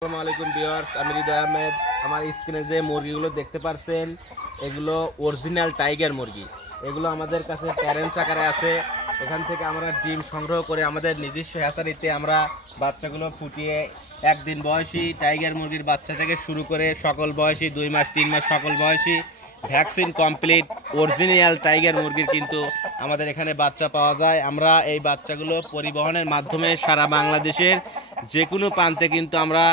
আসসালামু আলাইকুম ভিউয়ার্স, আমি হৃদয় আহমেদ। আমার স্ক্রিনে যে মুরগিগুলো দেখতে পাচ্ছেন এগুলো অরিজিনাল টাইগার মুরগি। এগুলো আমাদের কাছে প্যারেন্টস আকারে আছে। এখান থেকে আমরা ডিম সংগ্রহ করে আমাদের নিজস্ব হ্যাচারিতে আমরা বাচ্চাগুলো ফুটিয়ে একদিন বয়সী টাইগার মুরগির বাচ্চা থেকে শুরু করে সকল বয়সী 2 মাস 3 মাস সকল বয়সী ভ্যাকসিন কমপ্লিট অরিজিনাল টাইগার মুরগির কিন্তু আমাদের এখানে বাচ্চা পাওয়া যায়। আমরা এই বাচ্চাগুলো পরিবহনের মাধ্যমে সারা বাংলাদেশের যে কোনো প্রান্তে কিন্তু আমরা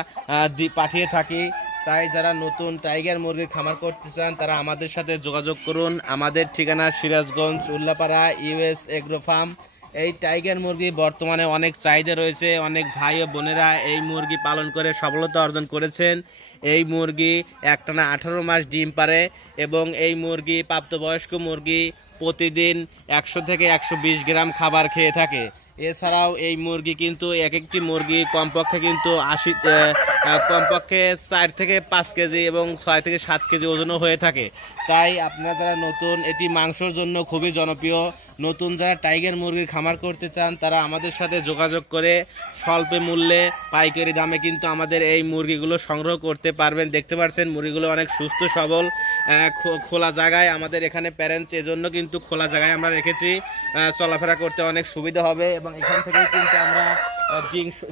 পাঠিয়ে থাকি। তাই যারা নতুন টাইগার মুরগির খামার করতে চান তারা আমাদের সাথে যোগাযোগ করুন। আমাদের ঠিকানা Sirajganj Ullapara US agro farm. এই টাইগার মুরগি বর্তমানে অনেক চাহিদা রয়েছে। অনেক ভাই ও বোনেরা এই মুরগি পালন করে সফলতা অর্জন করেছেন। এই মুরগি একটানা 18 মাস ডিম পারে এবং এই মুরগি প্রাপ্তবয়স্ক মুরগি প্রতিদিন 100 থেকে 120 গ্রাম খাবার খেয়ে থাকে। এছাড়াও এই মুরগি কিন্তু এক একটি মুরগি কমপক্ষে কিন্তু কমপক্ষে 4 থেকে 5 কেজি এবং 6 থেকে 7 কেজি ওজনও হয়ে থাকে। তাই আপনারা যারা নতুন, এটি মাংসের জন্য খুবই জনপ্রিয়। নতুন যারা টাইগার মুরগির খামার করতে চান তারা আমাদের সাথে যোগাযোগ করে স্বল্প মূল্যে পাইকারি দামে কিন্তু আমাদের এই মুরগিগুলো সংগ্রহ করতে পারবেন। দেখতে পাচ্ছেন মুরগিগুলো অনেক সুস্থ সবল, খোলা জায়গায় আমাদের এখানে প্যারেন্টস, এজন্য কিন্তু খোলা জায়গায় আমরা রেখেছি। চলাফেরা করতে অনেক সুবিধা হবে এবং এখান থেকেই কিন্তু আমরা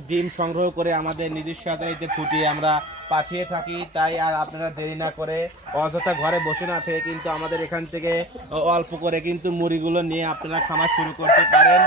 ডিম সংগ্রহ করে আমাদের নিজস্ব আদায়তে ফুটিয়ে আমরা পাঠিয়ে থাকি। তাই আর আপনারা দেরি না করে অযথা ঘরে বসে না থেকে কিন্তু আমাদের এখান থেকে অল্প করে কিন্তু মুরগিগুলো নিয়ে আপনারা খামার শুরু করতে পারেন।